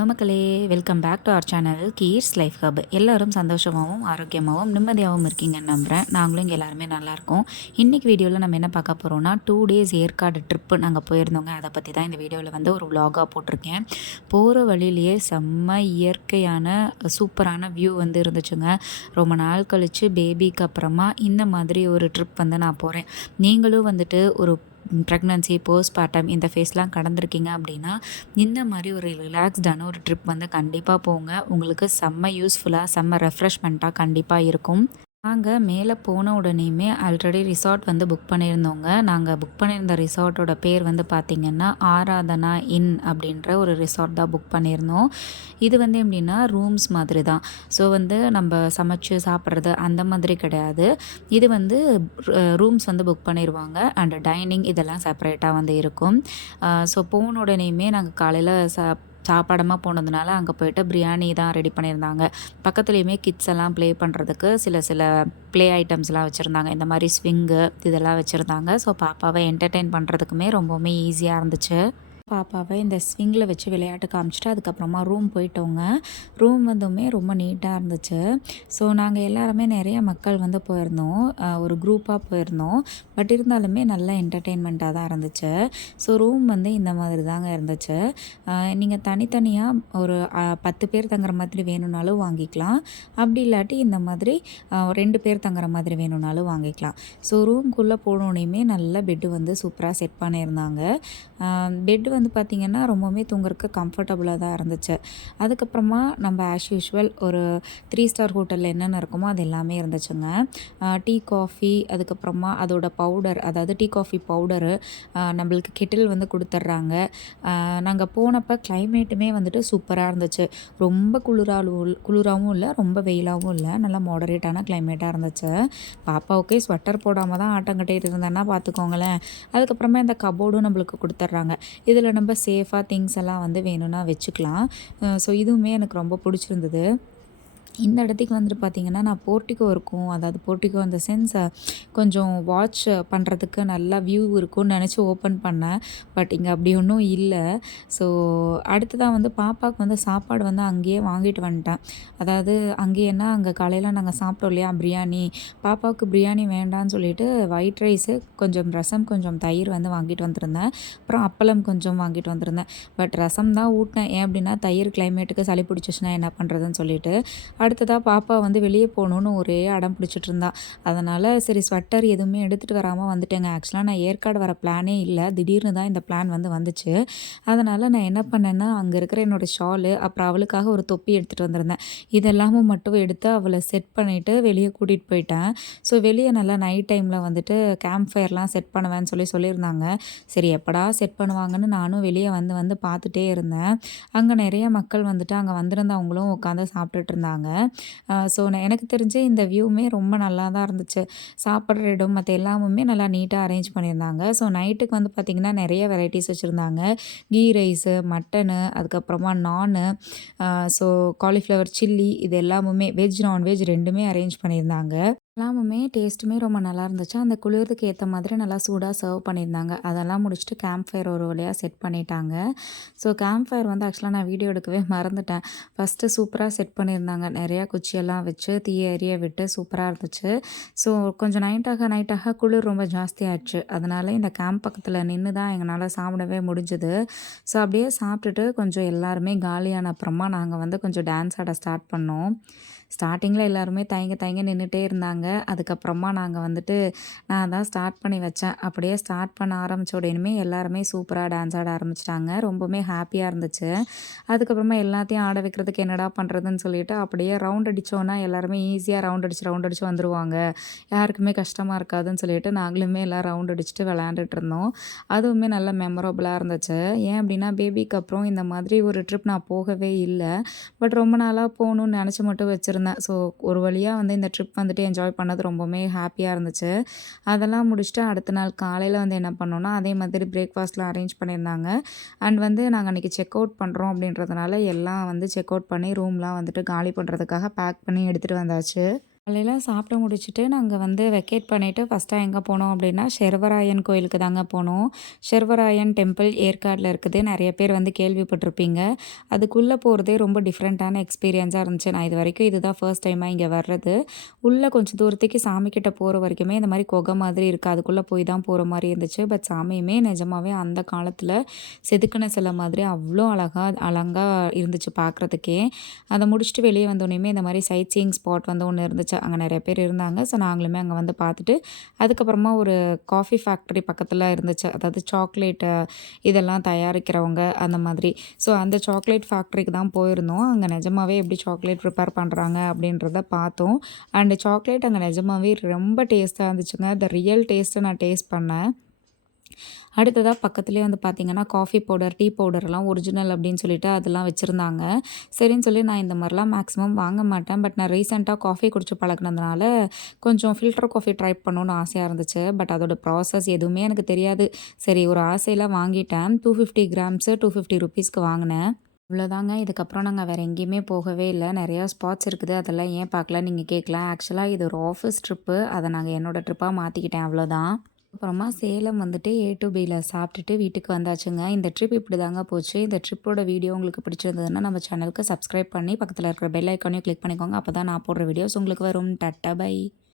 நமக்களே welcome back to our channel கீர்ஸ் life hub. எல்லாரும் சந்தோஷமாகவும் ஆரோக்கியமாகவும் நிம்மதியாகவும் இருக்கீங்கன்னு நம்புகிறேன். நாங்களும் இங்கே எல்லாருமே நல்லாயிருக்கோம். இன்றைக்கி வீடியோவில் நம்ம என்ன பார்க்க போகிறோம்னா 2 டேஸ் ஏற்காடு ட்ரிப்பு நாங்கள் போயிருந்தோங்க. அதை பற்றி தான் இந்த வீடியோவில் வந்து ஒரு vlog-ஆ போட்டிருக்கேன். போகிற வழியிலேயே செம்ம இயற்கையான சூப்பரான வியூ வந்து இருந்துச்சுங்க. ரொம்ப நாள் கழித்து பேபிக்கு அப்புறமா இந்த மாதிரி ஒரு ட்ரிப் வந்து நான் போகிறேன். நீங்களும் வந்துட்டு ஒரு ப்ரெக்னன்சி போஸ்ட்மார்ட்டம் இந்த ஃபேஸ்லாம் கடந்திருக்கீங்க அப்படின்னா இந்த மாதிரி ஒரு ரிலாக்ஸ்டான ஒரு ட்ரிப் வந்து கண்டிப்பாக போங்க. உங்களுக்கு செம்ம யூஸ்ஃபுல்லாக செம்ம ரெஃப்ரெஷ்மெண்ட்டாக கண்டிப்பாக இருக்கும். நாங்கள் மேலே போன உடனேயுமே ஆல்ரெடி ரிசார்ட் வந்து புக் பண்ணியிருந்தோங்க. நாங்கள் புக் பண்ணியிருந்த ரிசார்ட்டோட பேர் வந்து பார்த்திங்கன்னா ஆராதனா இன் அப்படின்ற ஒரு ரிசார்ட் தான் புக் பண்ணியிருந்தோம். இது வந்து எப்படின்னா ரூம்ஸ் மாதிரி தான். ஸோ வந்து நம்ம சமைச்சு சாப்பிட்றது அந்த மாதிரி கிடையாது. இது வந்து ரூம்ஸ் வந்து புக் பண்ணிடுவாங்க. அண்ட் டைனிங் இதெல்லாம் செப்பரேட்டாக வந்து இருக்கும். ஸோ போன உடனேயுமே நாங்கள் காலையில் சாப்பாடமாக போனதுனால அங்கே போய்ட்டு பிரியாணி தான் ரெடி பண்ணியிருந்தாங்க. பக்கத்துலேயுமே கிட்ஸ் எல்லாம் ப்ளே பண்ணுறதுக்கு சில ப்ளே ஐட்டம்ஸ்லாம் வச்சுருந்தாங்க. இந்த மாதிரி ஸ்விங்கு இதெல்லாம் வச்சுருந்தாங்க. ஸோ பாப்பாவை என்டர்டெயின் பண்ணுறதுக்குமே ரொம்பவுமே ஈஸியாக இருந்துச்சு. பாப்பாவை இந்த ஸ்விங்கில் வச்சு விளையாட்டு காமிச்சிட்டு அதுக்கப்புறமா ரூம் போயிட்டோங்க. ரூம் வந்துமே ரொம்ப நீட்டாக இருந்துச்சு. ஸோ நாங்கள் எல்லாருமே நிறைய மக்கள் வந்து போயிருந்தோம். ஒரு குரூப்பாக போயிருந்தோம். பட் இருந்தாலுமே நல்ல என்டர்டெயின்மெண்ட்டாக தான் இருந்துச்சு. ஸோ ரூம் வந்து இந்த மாதிரி தாங்க இருந்துச்சு. நீங்கள் தனித்தனியாக ஒரு 10 பேர் தங்குற மாதிரி வேணும்னாலும் வாங்கிக்கலாம். அப்படி இல்லாட்டி இந்த மாதிரி 2 பேர் தங்குற மாதிரி வேணும்னாலும் வாங்கிக்கலாம். ஸோ ரூம்குள்ளே போனோடனேயுமே நல்ல பெட்டு வந்து சூப்பராக செட் பண்ணியிருந்தாங்க. பெட் வந்து பார்த்திங்கன்னா ரொம்பவுமே தூங்குறதுக்கு கம்ஃபர்டபுளாக தான் இருந்துச்சு. அதுக்கப்புறமா நம்ம ஆஸ் யூஷுவல் ஒரு 3 ஸ்டார் ஹோட்டலில் என்னென்ன இருக்குமோ அது எல்லாமே இருந்துச்சுங்க. டீ காஃபி அதுக்கப்புறமா அதோட பவுடர், அதாவது டீ காஃபி பவுடரு நம்மளுக்கு கெட்டில் வந்து கொடுத்துட்றாங்க. நாங்கள் போனப்போ கிளைமேட்டுமே வந்துட்டு சூப்பராக இருந்துச்சு. ரொம்ப குளிராகவும் இல்லை, ரொம்ப வெயிலாகவும் இல்லை, நல்லா மாடரேட்டான கிளைமேட்டாக இருந்துச்சு. பாப்பாவுக்கே ஸ்வெட்டர் போடாமல் தான் ஆட்டம் கட்டிகிட்டு இருந்தேன்னா பார்த்துக்கோங்களேன். அதுக்கப்புறமா இந்த கபோர்டும் நம்மளுக்கு கொடுத்துட்றாங்க. இதில் நம்ம சேஃபாக திங்ஸ் எல்லாம் வந்து வேணும்னா வச்சுக்கலாம். ஸோ இதுவுமே எனக்கு ரொம்ப பிடிச்சிருந்தது. இந்த இடத்துக்கு வந்துட்டு பார்த்திங்கன்னா நான் போர்ட்டிகோ இருக்கும், அதாவது போர்ட்டிகோ அந்த சென்ஸ் கொஞ்சம் வாட்ச் பண்ணுறதுக்கு நல்லா வியூ இருக்கும்னு நினச்சி ஓப்பன் பண்ணேன். பட் இங்கே அப்படி ஒன்றும் இல்லை. ஸோ அடுத்ததாக வந்து பாப்பாவுக்கு வந்து சாப்பாடு வந்து அங்கேயே வாங்கிட்டு வந்துட்டேன். அதாவது அங்கேயேன்னா அங்கே காலையில் நாங்கள் சாப்பிட்டோம் இல்லையா பிரியாணி, பாப்பாவுக்கு பிரியாணி வேண்டான்னு சொல்லிட்டு ஒயிட் ரைஸு கொஞ்சம் ரசம் கொஞ்சம் தயிர் வந்து வாங்கிட்டு வந்திருந்தேன். அப்புறம் அப்பளம் கொஞ்சம் வாங்கிட்டு வந்திருந்தேன். பட் ரசம் தான் ஊட்டினேன். ஏன் அப்படின்னா தயிர் கிளைமேட்டுக்கு சளி பிடிச்சிச்சுன்னா என்ன பண்ணுறதுன்னு சொல்லிட்டு. அடுத்ததாக பாப்பா வந்து வெளியே போகணுன்னு ஒரே அடம் பிடிச்சிட்டு இருந்தா. அதனால் சரி ஸ்வெட்டர் எதுவுமே எடுத்துகிட்டு வராமல் வந்துட்டேங்க. ஆக்சுவலாக நான் ஏற்காடு வர பிளானே இல்லை, திடீர்னு தான் இந்த பிளான் வந்து வந்துச்சு. அதனால் நான் என்ன பண்ணேன்னா அங்கே இருக்கிற என்னோடய ஷாலு அப்புறம் அவளுக்காக ஒரு தொப்பி எடுத்துகிட்டு வந்திருந்தேன். இதெல்லாமும் மட்டும் எடுத்து அவளை செட் பண்ணிவிட்டு வெளியே கூட்டிகிட்டு போயிட்டேன். ஸோ வெளியே நல்லா நைட் டைமில் வந்துட்டு கேம்ப் ஃபயர்லாம் செட் பண்ணுவேன்னு சொல்லியிருந்தாங்க. சரி எப்படா செட் பண்ணுவாங்கன்னு நானும் வெளியே வந்து பார்த்துட்டே இருந்தேன். அங்கே நிறைய மக்கள் வந்துட்டு அங்கே வந்திருந்தவங்களும் உட்காந்து சாப்பிட்டுட்டு இருந்தாங்க. ஸோ எனக்கு தெரிஞ்சு இந்த வியூவுமே ரொம்ப நல்லா தான் இருந்துச்சு. சாப்பிட்ற இடம் மற்ற எல்லாமுமே நல்லா நீட்டாக அரேஞ்ச் பண்ணியிருந்தாங்க. ஸோ நைட்டுக்கு வந்து பார்த்திங்கன்னா நிறைய வெரைட்டிஸ் வச்சுருந்தாங்க. கீ ரைஸு, மட்டனு, அதுக்கப்புறமா நானு, ஸோ காலிஃப்ளவர் சில்லி இது எல்லாமுமே வெஜ் நான்வெஜ் 2மே அரேஞ்ச் பண்ணியிருந்தாங்க. எல்லாமுமே டேஸ்ட்டுமே ரொம்ப நல்லா இருந்துச்சு. அந்த குளிருக்கு ஏற்ற மாதிரி நல்லா சூடாக சர்வ் பண்ணியிருந்தாங்க. அதெல்லாம் முடிச்சுட்டு கேம்ப் ஃபயர் ஒரு வழியாக செட் பண்ணிட்டாங்க. ஸோ கேம்ப் ஃபயர் வந்து ஆக்சுவலாக நான் வீடியோ எடுக்கவே மறந்துட்டேன். ஃபஸ்ட்டு சூப்பராக செட் பண்ணியிருந்தாங்க. நிறையா குச்சியெல்லாம் வச்சு தீய எரிய விட்டு சூப்பராக இருந்துச்சு. ஸோ கொஞ்சம் நைட்டாக குளிர் ரொம்ப ஜாஸ்தியாகிடுச்சு. அதனால் இந்த கேம்ப் பக்கத்தில் நின்று தான் எங்களால் சாப்பிடவே முடிஞ்சுது. ஸோ அப்படியே சாப்பிட்டுட்டு கொஞ்சம் எல்லாருமே காலியான அப்புறமா நாங்கள் வந்து கொஞ்சம் டான்ஸ் ஆட ஸ்டார்ட் பண்ணோம். ஸ்டார்டிங்கில் எல்லாருமே தயங்க நின்றுட்டே இருந்தாங்க. அதுக்கப்புறமா நாங்கள் வந்துட்டு நான் தான் ஸ்டார்ட் பண்ணி வச்சேன். அப்படியே ஸ்டார்ட் பண்ண ஆரம்பித்த உடனேயுமே எல்லாருமே சூப்பராக டான்ஸ் ஆட ஆரம்பிச்சிட்டாங்க. ரொம்பவுமே ஹாப்பியாக இருந்துச்சு. அதுக்கப்புறமா எல்லாத்தையும் ஆட வைக்கிறதுக்கு என்னடா பண்ணுறதுன்னு சொல்லிட்டு அப்படியே ரவுண்ட் அடித்தோன்னா எல்லாருமே ஈஸியாக ரவுண்ட் அடித்து வந்துடுவாங்க. யாருக்குமே கஷ்டமாக இருக்காதுன்னு சொல்லிட்டு நாங்களுமே எல்லாம் ரவுண்ட் அடிச்சுட்டு விளையாண்டுட்டு இருந்தோம். அதுவுமே நல்ல மெமரபுளாக இருந்துச்சு. ஏன் அப்படின்னா பேபிக்கு அப்புறம் இந்த மாதிரி ஒரு ட்ரிப் நான் போகவே இல்லை. பட் ரொம்ப நாளாக போகணுன்னு நினச்சி மட்டும் வச்சுருந்தேன். ஸோ ஒரு வழியாக வந்து இந்த ட்ரிப் வந்துட்டு என்ஜாய் பண்ணது ரொம்பவுமே ஹாப்பியாக இருந்துச்சு. அதெல்லாம் முடிச்சுட்டு அடுத்த நாள் காலையில் வந்து என்ன பண்ணோன்னா அதே மாதிரி பிரேக்ஃபாஸ்ட்லாம் அரேஞ்ச் பண்ணியிருந்தாங்க. அண்ட் வந்து நாங்கள் அன்றைக்கி செக் அவுட் பண்ணுறோம் அப்படின்றதுனால எல்லாம் வந்து செக் அவுட் பண்ணி ரூம்லாம் வந்துட்டு காலி பண்ணுறதுக்காக பேக் பண்ணி எடுத்துகிட்டு வந்தாச்சு. காலையில சாப்பிட்டு முடிச்சுட்டு நாங்க வந்து வெக்கேட் பண்ணிவிட்டு ஃபஸ்ட்டா எங்கே போனோம் அப்படின்னா, ஷெர்வராயன் கோயிலுக்கு தாங்க போனோம். ஷெர்வராயன் டெம்பிள் ஏற்காடுல இருக்குது. நெறைய பேர் வந்து கேள்விப்பட்டிருப்பீங்க. அதுக்குள்ளே போறதே ரொம்ப டிஃப்ரெண்ட்டான எக்ஸ்பீரியன்ஸாக இருந்துச்சு. நான் இதுவரைக்கும் இதுதான் ஃபர்ஸ்ட் டைமா இங்கே வர்றது. உள்ள கொஞ்சம் தூரத்துக்கு சாமி கிட்ட போற வரைக்குமே இந்த மாரி குகை மாதிரி இருக்கு. அதுக்குள்ளே போய் தான் போற மாரி இருந்துச்சு. பட் சாமியுமே நிஜமாவே அந்த காலத்தில செதுக்கின சிலை மாதிரி அவ்ளோ அழகா இருந்துச்சு பார்க்குறதுக்கே. அத முடிச்சுட்டு வெளியே வந்தோனேயுமே இந்த மாரி சைட் சீயிங் ஸ்பாட் வந்து ஒண்ணு இருந்துச்சு. அங்கே நெறைய பேர் இருந்தாங்க. ஸோ நாங்களுமே அங்கே வந்து பார்த்துட்டு, அதுக்கப்புறமா ஒரு காஃபி ஃபேக்ட்ரி பக்கத்தில இருந்துச்சு. அதாவது சாக்லேட் இதெல்லாம் தயாரிக்கிறவங்க அந்த மாதிரி. ஸோ அந்த சாக்லேட் ஃபேக்ட்ரிக்கு தான் போயிருந்தோம். அங்கே நிஜமாவே எப்படி சாக்லேட் ப்ரிப்பேர் பண்ணுறாங்க அப்படின்றத பார்த்தோம். அண்ட் சாக்லேட் அங்கே நிஜமாவே ரொம்ப டேஸ்ட்டா இருந்துச்சுங்க. த ரியல் டேஸ்ட்ட நான் டேஸ்ட் பண்ணேன். அடுத்ததா பக்கத்துலேயே வந்து பார்த்திங்கன்னா, காஃபி பவுடர், டீ பவுடர்லாம் ஒரிஜினல் அப்படின்னு சொல்லிட்டு அதெல்லாம் வச்சுருந்தாங்க. சரின்னு சொல்லி நான் இந்த மாரிலாம் மேக்ஸிமம் வாங்க மாட்டேன். பட் நான் ரீசென்ட்டா காஃபி குடிச்சு பழகுனதுனால, கொஞ்சம் ஃபில்டர் காஃபி ட்ரை பண்ணணும்னு ஆசையா இருந்துச்சு. பட் அதோட ப்ராசஸ் எதுவுமே எனக்கு தெரியாது. சரி ஒரு ஆசையில வாங்கிட்டேன். 250 கிராம்ஸு ₹250க்கு வாங்கினேன். இவ்வளோதாங்க. இதுக்கப்புறம் நாங்க வேற எங்கேயுமே போகவே இல்ல. நெறையா ஸ்பாட்ஸ் இருக்குது. அதெல்லாம் ஏன் பார்க்கல நீங்க கேட்கலாம். ஆக்சுவலா இது ஒரு ஆஃபீஸ் ட்ரிப்பு. அத நாங்க என்னோட ட்ரிப்பா மாத்திக்கிட்டேன் அவ்வளோதான். அப்புறமா சேலம் வந்துட்டு ஏ டூ பில சாப்பிட்டுட்டு வீட்டுக்கு வந்தாச்சுங்க. இந்த ட்ரிப் இப்படிதாங்க போச்சு. இந்த ட்ரிப்போட வீடியோ உங்களுக்கு பிடிச்சிருந்ததுன்னா நம்ம சேனலுக்கு சப்ஸ்கிரைப் பண்ணி பக்கத்துல இருக்கிற பெல் ஐக்கானையும் கிளிக் பண்ணிக்கோங்க. அப்பதான் நான் போடுற வீடியோஸ் உங்களுக்கு வரும். Tata by.